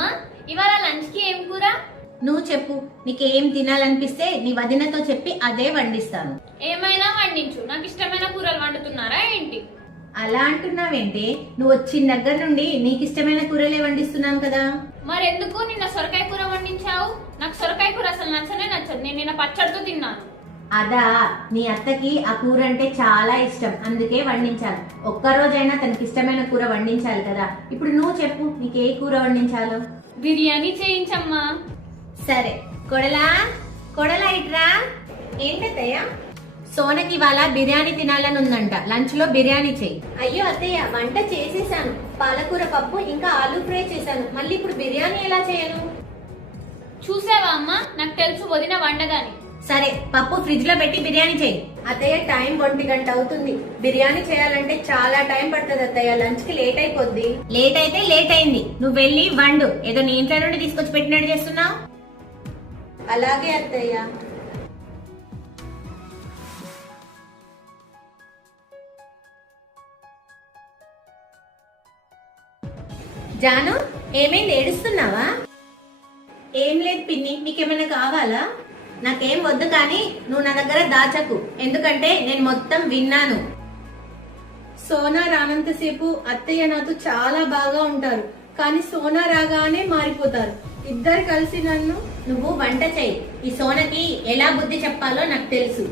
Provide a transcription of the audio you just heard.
అమ్మా ఇవాళ లంచ్ కి ఏం కూర? నువ్వు చెప్పు, నీకేం తినాలనిపిస్తే నీ వదినతో చెప్పి అదే వండిస్తాను. ఏమైనా వండించు, నాకు ఇష్టమైన కూరలు వండుతున్నారా ఏంటి? అలా అంటున్నావేంటి? నువ్వు వచ్చిన దగ్గర నుండి నీకు ఇష్టమైన కూరలే వండిస్తున్నాను కదా. మరెందుకు నిన్న సొరకాయ కూర వండించావు? నాకు సొరకాయ కూర అసలు నచ్చనే నచ్చదు. నేను నిన్న పచ్చడితో తిన్నాను. అదా, నీ అత్తకి ఆ కూర అంటే చాలా ఇష్టం, అందుకే వండించాలి. ఒక్కరోజైనా తనకి ఇష్టమైన కూర వండించాలి కదా. ఇప్పుడు నువ్వు చెప్పు, నీకే కూర వండించాలో. బిర్యానీ చేయించమ్మా. సరే, కొడలా ఇట్రా. ఏంటత్తయ్య? సోనకి ఇవాళ బిర్యానీ తినాలని ఉందంట. లంచ్ లో బిర్యానీ చెయ్యి. అయ్యో అత్తయ్య, వంట చేసేసాను. పాలకూర పప్పు ఇంకా ఆలూ ఫ్రై చేశాను. మళ్ళీ ఇప్పుడు బిర్యానీ ఎలా చేయను? చూసావా అమ్మా, నాకు తెలుసు వదిన వండదని. సరే, పప్పు ఫ్రిడ్జ్ లో పెట్టి బిర్యానీ చెయ్యి. అత్తయ్య, టైం 1 గంట అవుతుంది. బిర్యానీ చేయాలంటే చాలా టైం పడుతుంది అత్తయ్య. లంచ్ కి లేట్ అయిపోద్ది. లేట్ అయితే లేట్ అయింది, నువ్వు వెళ్ళి వండు. ఏదో నీ ఇంట్లో నుండి తీసుకొచ్చి పెట్టినట్టు చేస్తున్నావు. అలాగే అత్తయ్య. జాను, ఏమైంది, ఏడుస్తున్నావా? ఏం లేదు పిన్ని, మీకేమైనా కావాలా? నాకేం వద్దు, కానీ నువ్వు నా దగ్గర దాచకు, ఎందుకంటే నేను మొత్తం విన్నాను. సోనా రానంతసేపు అత్తయ్య నాతో చాలా బాగా ఉంటారు, కానీ సోనా రాగానే మారిపోతారు. ఇద్దరు కలిసి నన్ను. నువ్వు వంట చెయ్యి. ఈ సోనకి ఎలా బుద్ధి చెప్పాలో నాకు తెలుసు.